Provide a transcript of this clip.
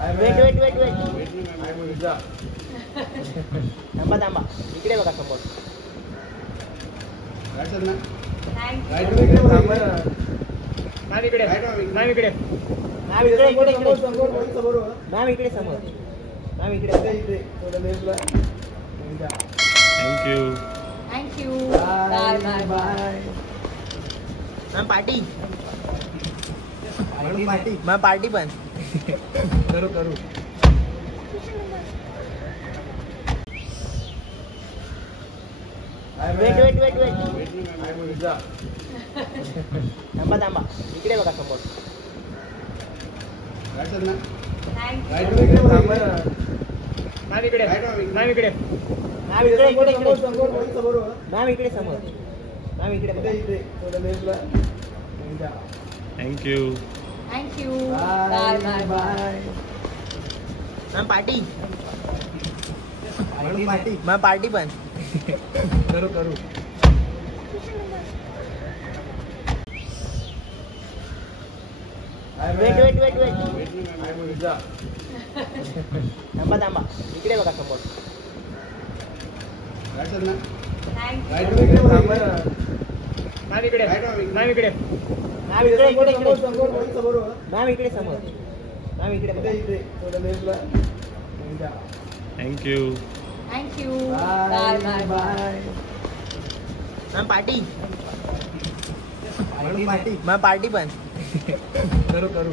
weight थांबा थांबा इकडे बघा समोर मॅम इकडे मॅम इकडे मॅम इकडे मॅम इकडे समोर मॅम इकडे thank you bye bye bye ma'am party ma'am party पण करू करू वेट थांबा थांबा इकडे बघा समोर मॅम इकडे मॅम इकडे मॅम इकडे समोर मॅम इकडे thank you bye bye bye ma'am party ma'am party पण करू करू वेट थांबा थांबा इकडे बघा समोर मॅम इकडे मॅम इकडे मॅम इकडे मॅम इकडे समोर मॅम इकडे करू मॅम पार्टी थांबा थांबा इकडे बघा समोर मॅम इकडे मॅम इकडे मॅम इकडे समोर मॅम इकडे thank you bye bye bye ma'am party party ma'am party पण करू करू